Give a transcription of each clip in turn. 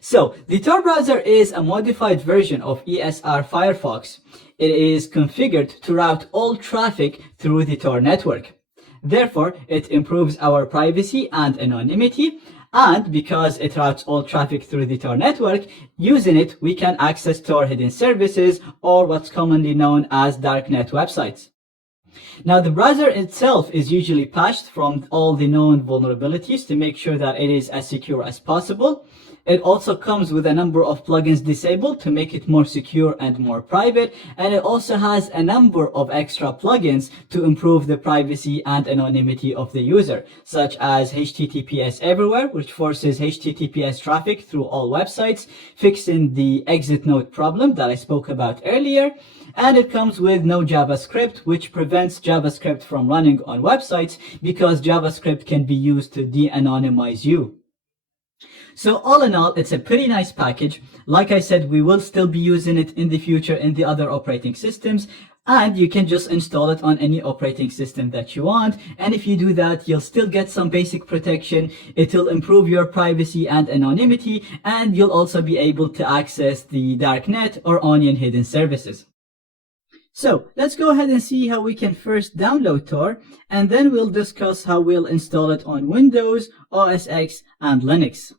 So the Tor browser is a modified version of ESR Firefox. It is configured to route all traffic through the Tor network. Therefore, it improves our privacy and anonymity, and because it routes all traffic through the Tor network, using it, we can access Tor hidden services, or what's commonly known as darknet websites. Now, the browser itself is usually patched from all the known vulnerabilities to make sure that it is as secure as possible. It also comes with a number of plugins disabled to make it more secure and more private, and it also has a number of extra plugins to improve the privacy and anonymity of the user, such as HTTPS Everywhere, which forces HTTPS traffic through all websites, fixing the exit node problem that I spoke about earlier. And it comes with no JavaScript, which prevents JavaScript from running on websites because JavaScript can be used to de-anonymize you. So all in all, it's a pretty nice package. Like I said, we will still be using it in the future in the other operating systems, and you can just install it on any operating system that you want. And if you do that, you'll still get some basic protection. It'll improve your privacy and anonymity, and you'll also be able to access the darknet or onion hidden services. So let's go ahead and see how we can first download Tor, and then we'll discuss how we'll install it on Windows, OS X, and Linux.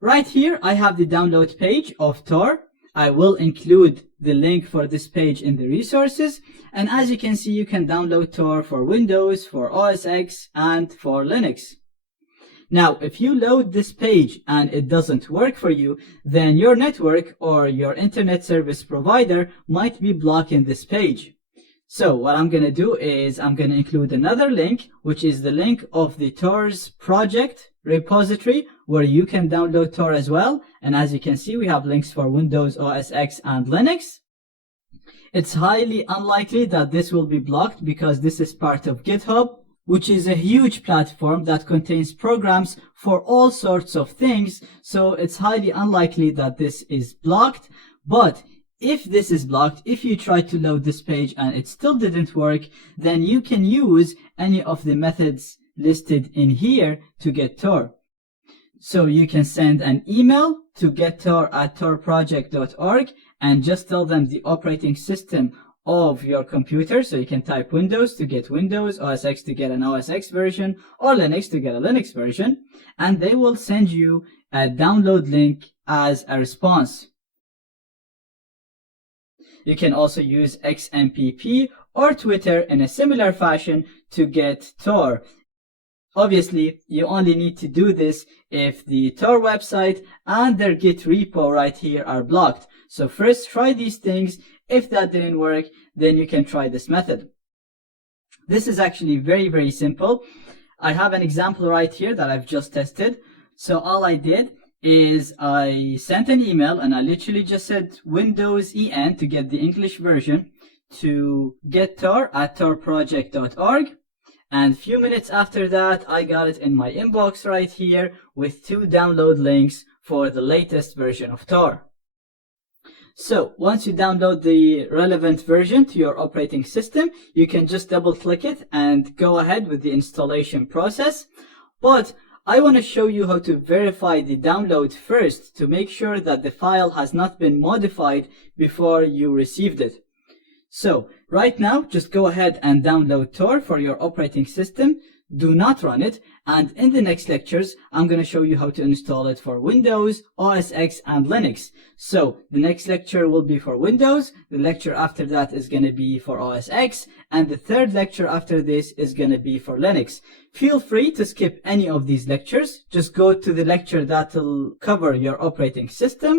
Right here, I have the download page of Tor. I will include the link for this page in the resources. And as you can see, you can download Tor for Windows, for OS X, and for Linux. Now, if you load this page and it doesn't work for you, then your network or your internet service provider might be blocking this page. So what I'm going to do is I'm going to include another link, which is the link of the Tor's project repository, where you can download Tor as well. And as you can see, we have links for Windows, OS X, and Linux. It's highly unlikely that this will be blocked because this is part of GitHub, which is a huge platform that contains programs for all sorts of things. So it's highly unlikely that this is blocked. But if this is blocked, if you try to load this page and it still didn't work, then you can use any of the methods listed in here to get Tor. So you can send an email to gettor@torproject.org and just tell them the operating system of your computer. So you can type Windows to get Windows, OS X to get an OS X version, or Linux to get a Linux version, and they will send you a download link as a response. You can also use XMPP or Twitter in a similar fashion to get Tor. Obviously, you only need to do this if the Tor website and their Git repo right here are blocked. So first try these things. If that didn't work, then you can try this method. This is actually very, very simple. I have an example right here that I've just tested. So all I did is I sent an email and I literally just said Windows EN to get the English version to gettor@torproject.org. And a few minutes after that, I got it in my inbox right here with 2 download links for the latest version of Tor. So once you download the relevant version to your operating system, you can just double click it and go ahead with the installation process. But I want to show you how to verify the download first to make sure that the file has not been modified before you received it. So right now, just go ahead and download Tor for your operating system. Do not run it. And in the next lectures, I'm going to show you how to install it for Windows, OS X, and Linux. So the next lecture will be for Windows. The lecture after that is going to be for OS X. And the third lecture after this is going to be for Linux. Feel free to skip any of these lectures. Just go to the lecture that will cover your operating system.